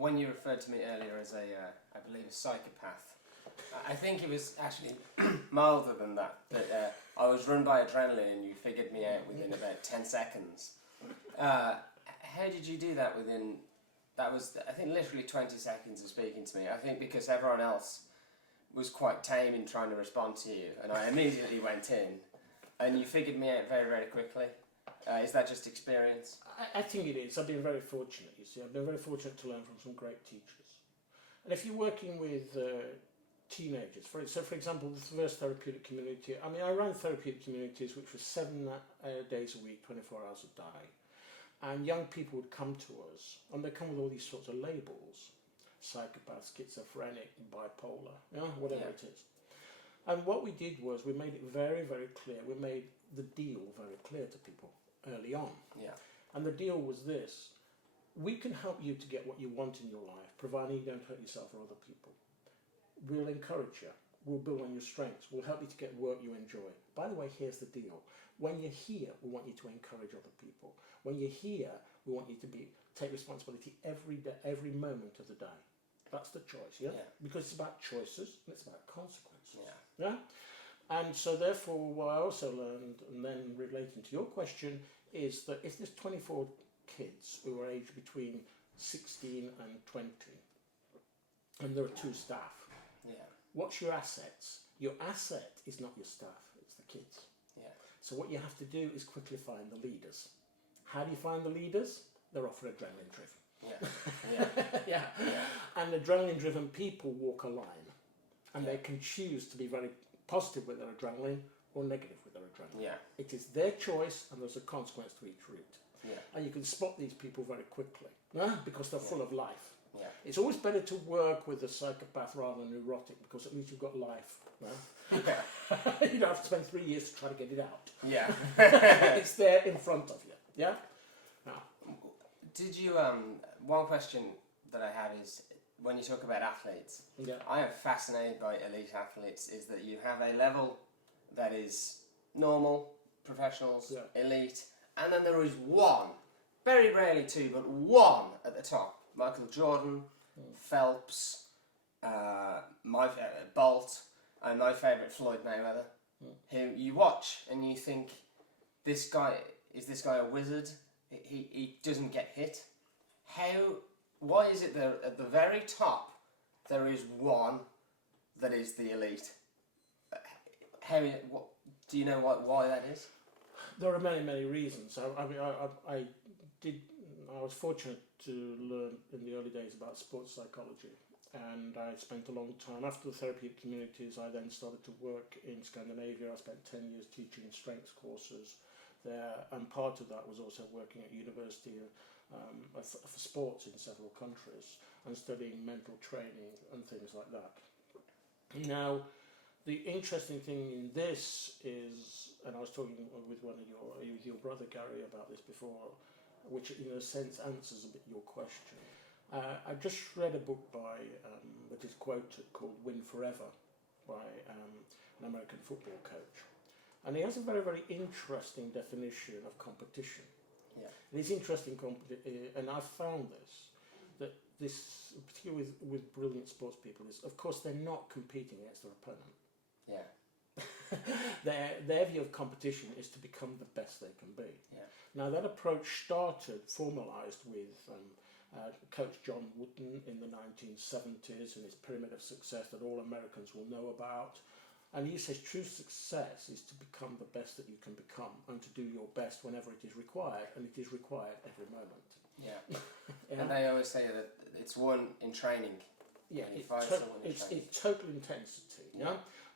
when you referred to me earlier as I believe, a psychopath, I think it was actually milder than that. But I was run by adrenaline, and you figured me out within about 10 seconds. How did you do that within? That was, I think, literally 20 seconds of speaking to me. I think because everyone else was quite tame in trying to respond to you, and I immediately went in, and you figured me out very, very quickly. Is that just experience? I think it is. I've been very fortunate, you see. I've been very fortunate to learn from some great teachers. And if you're working with teenagers, for example, the first therapeutic community, I ran therapeutic communities which were 7 days a week, 24 hours a day. And young people would come to us, and they come with all these sorts of labels: psychopath, schizophrenic, bipolar, whatever it is. And what we did was we made it very, very clear. We made the deal very clear to people early on. Yeah. And the deal was this: we can help you to get what you want in your life, providing you don't hurt yourself or other people. We'll encourage you. We'll build on your strengths. We'll help you to get work you enjoy. By the way, here's the deal. When you're here, we want you to encourage other people. When you're here, we want you to take responsibility every day, every moment of the day. That's the choice, yeah? Because it's about choices and it's about consequences. Yeah? And so therefore, what I also learned, and then relating to your question, is that if there's 24 kids who are aged between 16 and 20, and there are 2 staff, what's your assets? Your asset is not your staff, it's the kids. So what you have to do is quickly find the leaders. How do you find the leaders? They're often adrenaline driven. And adrenaline driven people walk a line, and they can choose to be very positive with their adrenaline or negative with their adrenaline. It is their choice, and there's a consequence to each route. And you can spot these people very quickly because they're full of life. It's always better to work with a psychopath rather than neurotic, because at least you've got life. You don't have to spend 3 years to try to get it out. It's there in front of you. Yeah. Now, did you? One question that I have is, when you talk about athletes, I am fascinated by elite athletes. Is that you have a level that is normal, professionals, elite, and then there is one, very rarely 2, but one at the top. Michael Jordan, Phelps, Bolt, and my favourite, Floyd Mayweather, who you watch and you think, is this guy a wizard? He doesn't get hit. Why is it that at the very top there is one that is the elite? Do you know why that is? There are many, many reasons. I was fortunate to learn in the early days about sports psychology, and I spent a long time after the therapeutic communities. I then started to work in Scandinavia. I spent 10 years teaching strengths courses there, and part of that was also working at university for sports in several countries and studying mental training and things like that. Now, the interesting thing in this is, and I was talking with your brother Gary about this before, which in a sense answers a bit your question. I just read a book that is quoted, called Win Forever, by an American football coach. And he has a very, very interesting definition of competition. And it's interesting, and I've found this, particularly with brilliant sports people, is, of course, they're not competing against their opponent. Their view of competition is to become the best they can be. Now, that approach formalised with Coach John Wooden in the 1970s and his pyramid of success that all Americans will know about. And he says true success is to become the best that you can become and to do your best whenever it is required, and it is required every moment. And they always say that it's won in training. It's total intensity.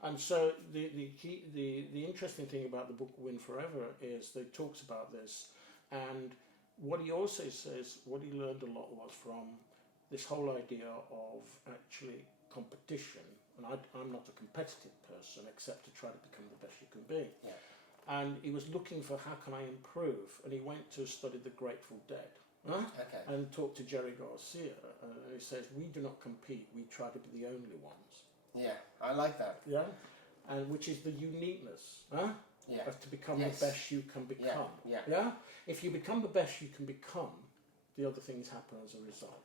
And so the interesting thing about the book Win Forever is that it talks about this, and what he also says, what he learned a lot was from this whole idea of actually competition. And I'm not a competitive person except to try to become the best you can be. And he was looking for how can I improve, and he went to study the Grateful Dead. And talked to Jerry Garcia, and he says, we do not compete, we try to be the only ones. I like that. And which is the uniqueness of to become the best you can become. If you become the best you can become, the other things happen as a result.